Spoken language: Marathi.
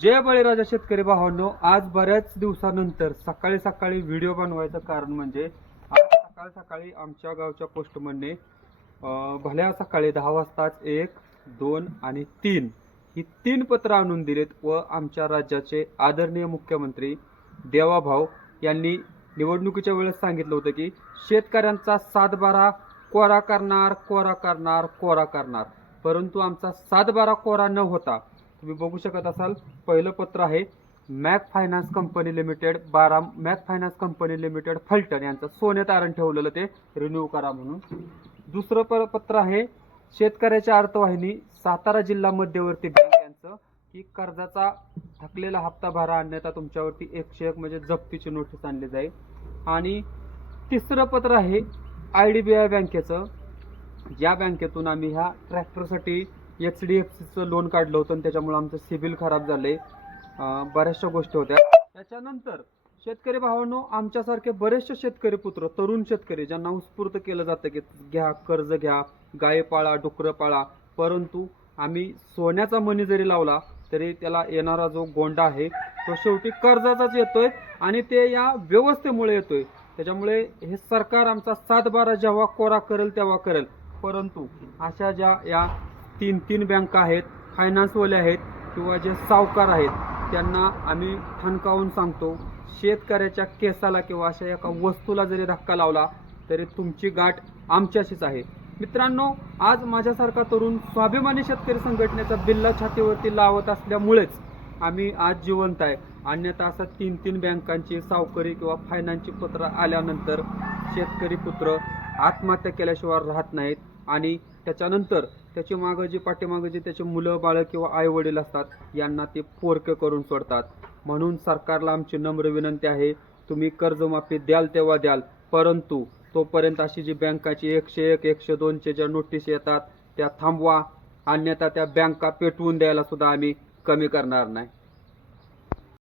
जय बळीराजा शेतकरी भावांनो, आज बऱ्याच दिवसानंतर सकाळी सकाळी व्हिडिओ बनवायचं कारण म्हणजे आज सकाळी सकाळी आमच्या गावच्या पोस्टमनने भल्या सकाळी 10 वाजताच 1, 2 आणि 3 ही 3 पत्र आणून दिलेत व आमच्या राज्याचे आदरणीय मुख्यमंत्री देवाभाऊ यांनी निवडणुकीच्या वेळेस सांगितलं होतं की शेतकऱ्यांचा 7/12 कोरा करणार कोरा करणार कोरा करणार, परंतु आमचा 7/12 कोरा न होता तुम्ही बघू शकत असाल. पहिलं पत्र आहे Mac finance company limited Mac finance company limited Phaltan यांचं सोने तारण ठेवलेलं ते रिन्यू करा म्हणून. दुसरं पत्र आहे शेतकऱ्याच्या अर्थवाहिनी सातारा जिल्हा मध्यवर्ती बँक यांचं की कर्जाचा थकलेला हप्ता भरा अन्यथा तुमच्यावरती 101 म्हणजे जप्तीची नोटीस आणली जाईल. आणि तिसरं पत्र आहे IDBI बँकेचं, ज्या बँकेतून आम्ही ह्या ट्रॅक्टरसाठी HDFCचं लोन काढलं होतं आणि त्याच्यामुळे आमचं सिबिल खराब झालंय. बऱ्याचशा गोष्टी होत्या. त्याच्यानंतर शेतकरी भावांनो, आमच्यासारखे बरेचसे शेतकरी पुत्र, तरुण शेतकरी ज्यांना उत्स्फूर्त केलं जातं की घ्या कर्ज घ्या, गाय पाळा, डुकरं पाळा, परंतु आम्ही सोन्याचा मणी जरी लावला तरी त्याला येणारा जो गोंडा आहे तो शेवटी कर्जाचाच येतोय आणि ते या व्यवस्थेमुळे येतोय. त्याच्यामुळे हे सरकार आमचा 7/12 जेव्हा कोरा करेल तेव्हा करेल, परंतु अशा ज्या या 3 बँका आहेत, फायनान्सवाले आहेत किंवा जे सावकार आहेत त्यांना आम्ही ठणकावून सांगतो, शेतकऱ्याच्या केसाला किंवा अशा एका वस्तूला जरी धक्का लावला तरी तुमची गाठ आमच्याशीच आहे. मित्रांनो, आज माझ्यासारखा तरुण स्वाभिमानी शेतकरी संघटनेचा बिल्ला छातीवरती लावत असल्यामुळेच आम्ही आज जिवंत आहे. अन्यथा असं 3 बँकांची सावकारी किंवा फायनान्सची पत्र आल्यानंतर शेतकरी पुत्र आत्महत्या केल्याशिवाय राहत नाहीत आणि त्याच्यानंतर त्याची पाठीमागं जी त्याची मुलं बाळं किंवा आई वडील असतात यांना ते पोरके करून सोडतात. म्हणून सरकारला आमची नम्र विनंती आहे, तुम्ही कर्जमाफी द्याल तेव्हा द्याल, परंतु तोपर्यंत अशी जी बँकाची 101, 102चे ज्या नोटीस येतात त्या थांबवा, अन्यथा त्या बँका पेटवून द्यायला सुद्धा आम्ही कमी करणार नाही.